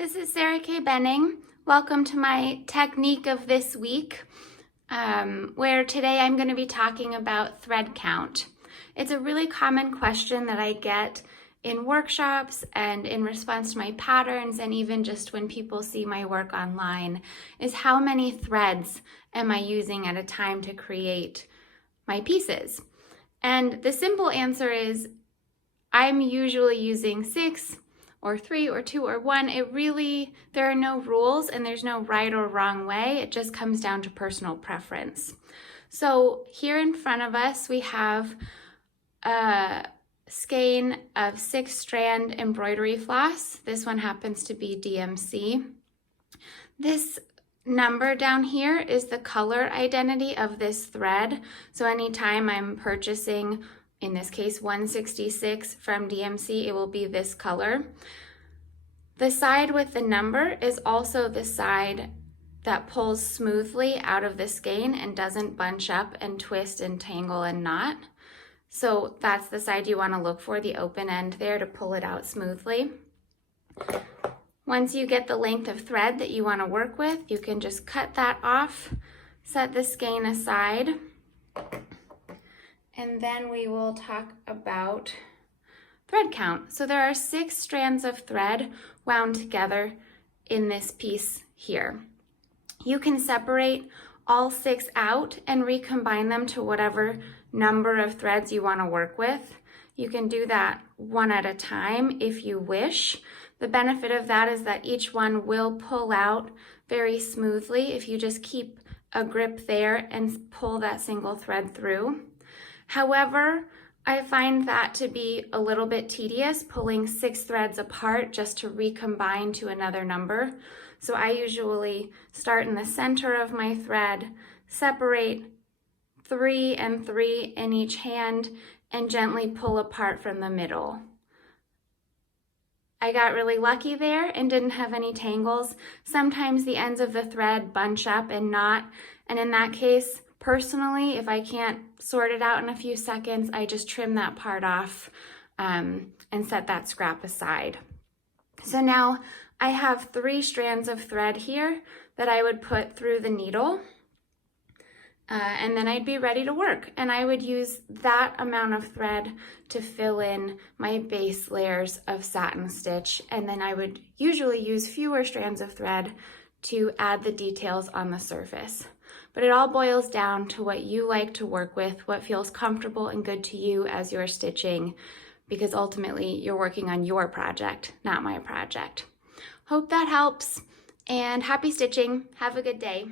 This is Sarah K. Benning. Welcome to my technique of this week, where today I'm going to be talking about thread count. It's a really common question that I get in workshops and in response to my patterns, and even just when people see my work online, is how many threads am I using at a time to create my pieces? And the simple answer is I'm usually using 6 or 3 or 2 or 1. There are no rules and there's no right or wrong way. It just comes down to personal preference. So here in front of us, we have a skein of 6-strand embroidery floss. This one happens to be DMC. This number down here is the color identity of this thread. So anytime I'm purchasing, in this case 166 from DMC, it will be this color. The side with the number is also the side that pulls smoothly out of the skein and doesn't bunch up and twist and tangle and knot. So that's the side you want to look for, the open end there, to pull it out smoothly. Once you get the length of thread that you want to work with, you can just cut that off, set the skein aside, and then we will talk about thread count. So there are 6 strands of thread wound together in this piece here. You can separate all 6 out and recombine them to whatever number of threads you want to work with. You can do that one at a time if you wish. The benefit of that is that each one will pull out very smoothly if you just keep a grip there and pull that single thread through. However, I find that to be a little bit tedious, pulling 6 threads apart just to recombine to another number. So I usually start in the center of my thread, separate 3 and 3 in each hand, and gently pull apart from the middle. I got really lucky there and didn't have any tangles. Sometimes the ends of the thread bunch up and knot, and in that case, personally, if I can't sort it out in a few seconds, I just trim that part off and set that scrap aside. So now I have 3 strands of thread here that I would put through the needle, and then I'd be ready to work. And I would use that amount of thread to fill in my base layers of satin stitch, and then I would usually use fewer strands of thread to add the details on the surface. But it all boils down to what you like to work with, what feels comfortable and good to you as you're stitching, because ultimately you're working on your project, not my project. Hope that helps, and happy stitching. Have a good day.